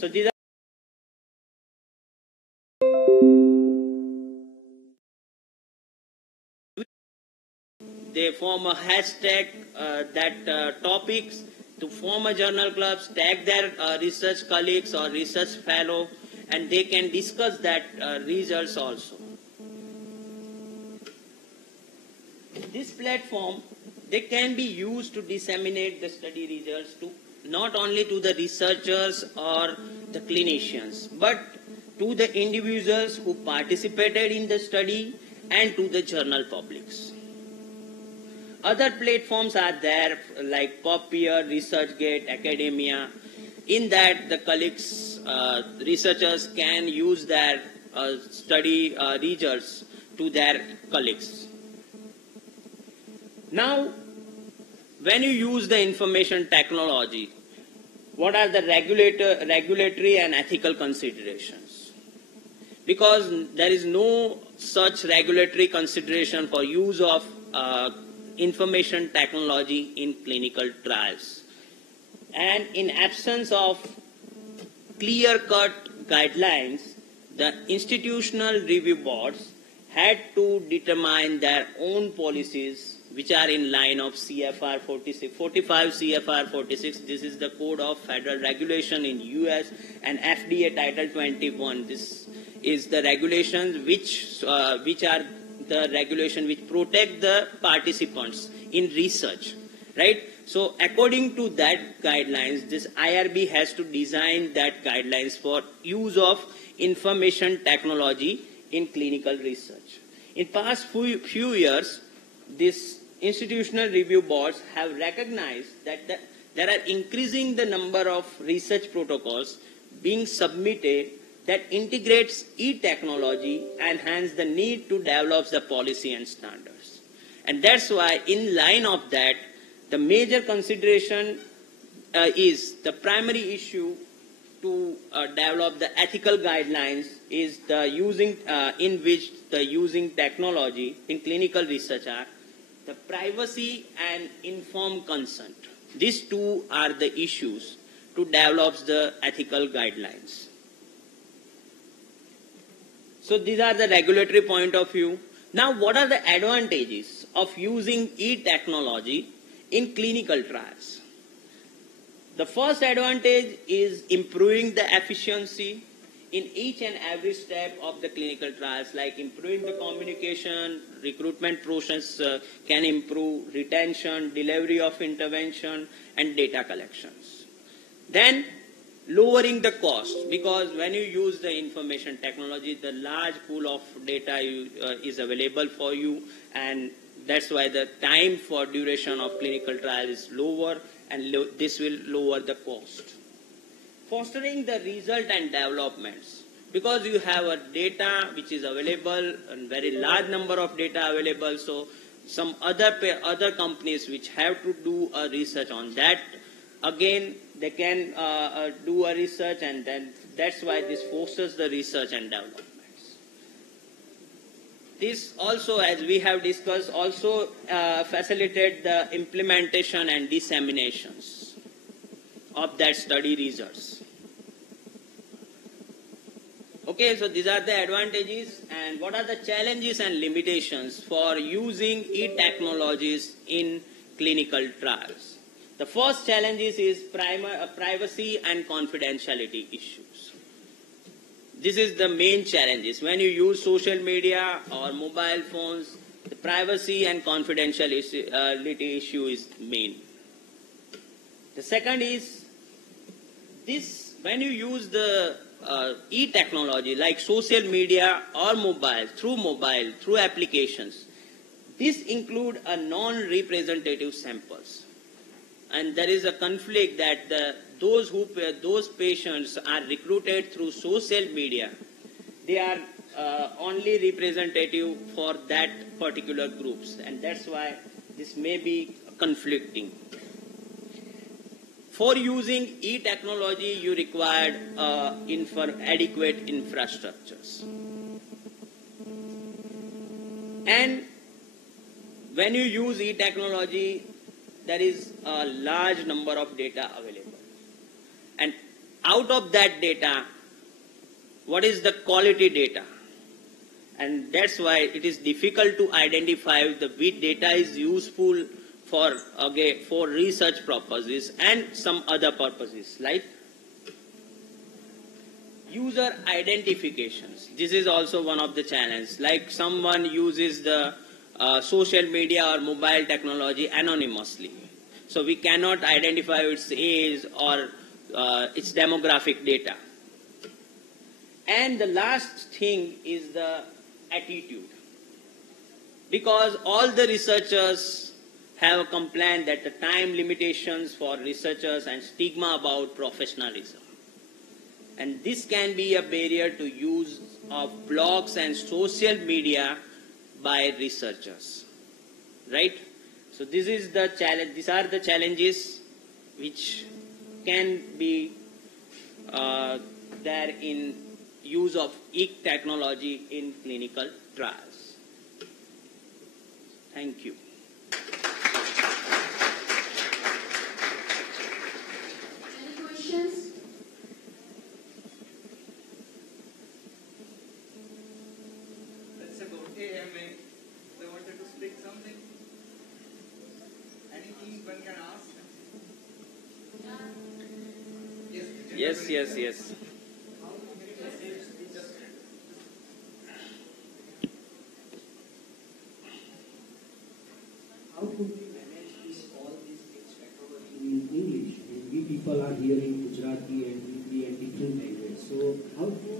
So these are they form a hashtag that topics to form a journal clubs, tag their research colleagues or research fellow, and they can discuss that results also. This platform, they can be used to disseminate the study results to not only to the researchers or the clinicians, but to the individuals who participated in the study and to the journal publics. Other platforms are there like Copier, ResearchGate, Academia. In that, the colleagues, researchers can use their study results to their colleagues. Now, when you use the information technology, what are the regulatory and ethical considerations? Because there is no such regulatory consideration for use of information technology in clinical trials. And in absence of clear-cut guidelines, the institutional review boards had to determine their own policies which are in line of CFR 45 CFR 46. This is the code of federal regulation in US, and FDA Title 21. This is the regulations which are the regulation which protect the participants in research, right? So according to that guidelines, this IRB has to design that guidelines for use of information technology in clinical research. In past few years, this institutional review boards have recognized that there are increasing the number of research protocols being submitted that integrates e-technology and hence the need to develop the policy and standards. And that's why in line of that, the major consideration is the primary issue to develop the ethical guidelines is the using in which the using technology in clinical research are the privacy and informed consent. These two are the issues to develop the ethical guidelines. So these are the regulatory point of view. Now what are the advantages of using e-technology in clinical trials? The first advantage is improving the efficiency in each and every step of the clinical trials, like improving the communication, recruitment process can improve, retention, delivery of intervention, and data collections. Then lowering the cost, because when you use the information technology, the large pool of data is available for you, and that's why the time for duration of clinical trial is lower, and this will lower the cost. Fostering the result and developments, because you have a data which is available and very large number of data available, so some other companies which have to do a research on that, again they can do a research, and then that's why this fosters the research and developments. This also, as we have discussed, also facilitate the implementation and disseminations of that study results. Okay, so these are the advantages, and what are the challenges and limitations for using e-technologies in clinical trials? The first challenges is privacy and confidentiality issues. This is the main challenges. When you use social media or mobile phones, the privacy and confidentiality issue is main. The second is this: when you use the e-technology like social media or through applications, this include a non-representative samples, and there is a conflict that those patients are recruited through social media, they are only representative for that particular groups, and that's why this may be conflicting. For using e-technology, you required adequate infrastructures. And when you use e-technology, there is a large number of data available. And out of that data, what is the quality data? And that's why it is difficult to identify which data is useful for research purposes and some other purposes, like user identifications. This is also one of the challenges. Like someone uses the social media or mobile technology anonymously. So we cannot identify its age or its demographic data. And the last thing is the attitude. Because all the researchers have a complaint that the time limitations for researchers and stigma about professionalism. And this can be a barrier to use of blogs and social media by researchers, right? So this is the challenge. These are the challenges which can be there in use of EEC technology in clinical trials. Thank you. Any questions? Let's about AMA. They wanted to speak something. Anything one can ask? Yes. How could we manage all these things technology in English? And we people are hearing Gujarati and Hindi and different languages. So how to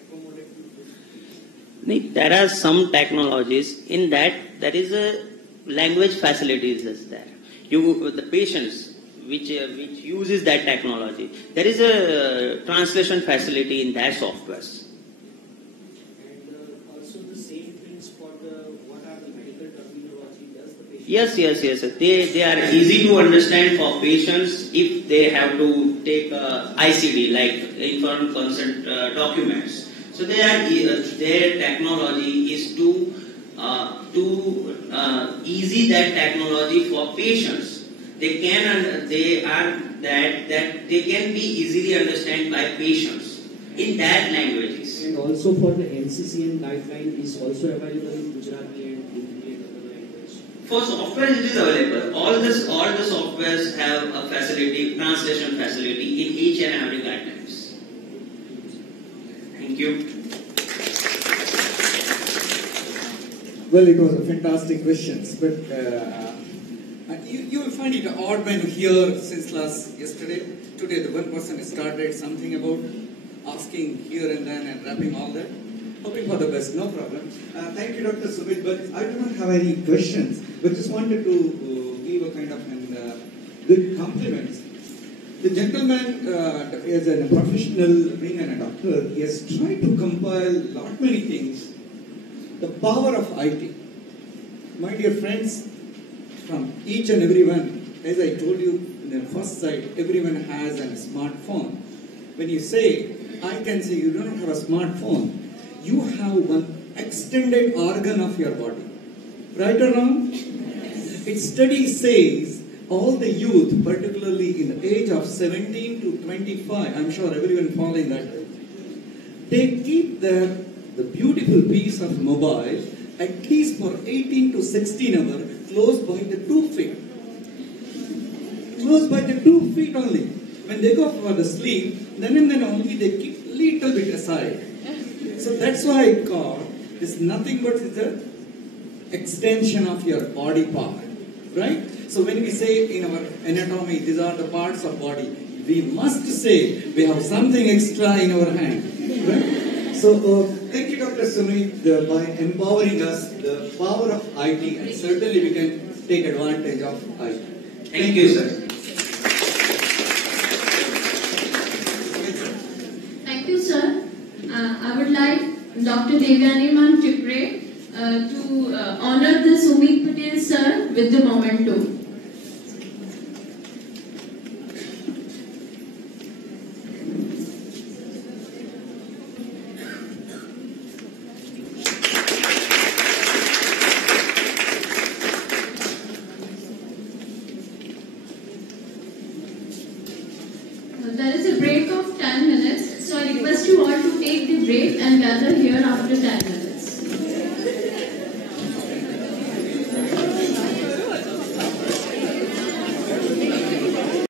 accommodate this? There are some technologies in that there is a language facilities is there. The patients which uses that technology, there is a translation facility in that softwares. And also the same things for what are the medical terminology does the patient? Yes. They are easy to understand for patients if they have to take ICD, like informed consent documents. So their technology is to easy that technology for patients. They can be easily understood by patients in that languages. And also for the NCCN guideline is also available in Gujarati and Hindi and other languages. For software it is available. All the softwares have a facility, translation facility in each and every guidelines. Thank you. Well, it was a fantastic questions, but you will find it odd when you hear since today the one person started something about asking here and then and wrapping all that. Hoping for the best, no problem. Thank you, Dr. Sumit, but I do not have any questions, but just wanted to give a kind of good compliments. The gentleman is a professional being and a doctor. He has tried to compile lot many things. The power of IT. My dear friends, from each and every one, as I told you in the first slide, everyone has a smartphone. When you say, I can say you don't have a smartphone, you have one extended organ of your body. Right or wrong? Its study says all the youth, particularly in the age of 17 to 25, I'm sure everyone following that, they keep the beautiful piece of mobile at least for 18 to 16 hours close by the 2 feet. Close by the 2 feet only. When they go for the sleep, then and then only they keep little bit aside. So that's why I call this nothing but the extension of your body part. Right? So when we say in our anatomy, these are the parts of body, we must say we have something extra in our hand. Right? So thank you, Dr. Sumit, by empowering us the power of IT, and certainly we can take advantage of IT. Thank you, sir. Thank you, sir. I would like Dr. Devyani Ma'am Chipre to honor the Sumit Patel sir with the memento. There is a break of time. break and gather here after 10 minutes.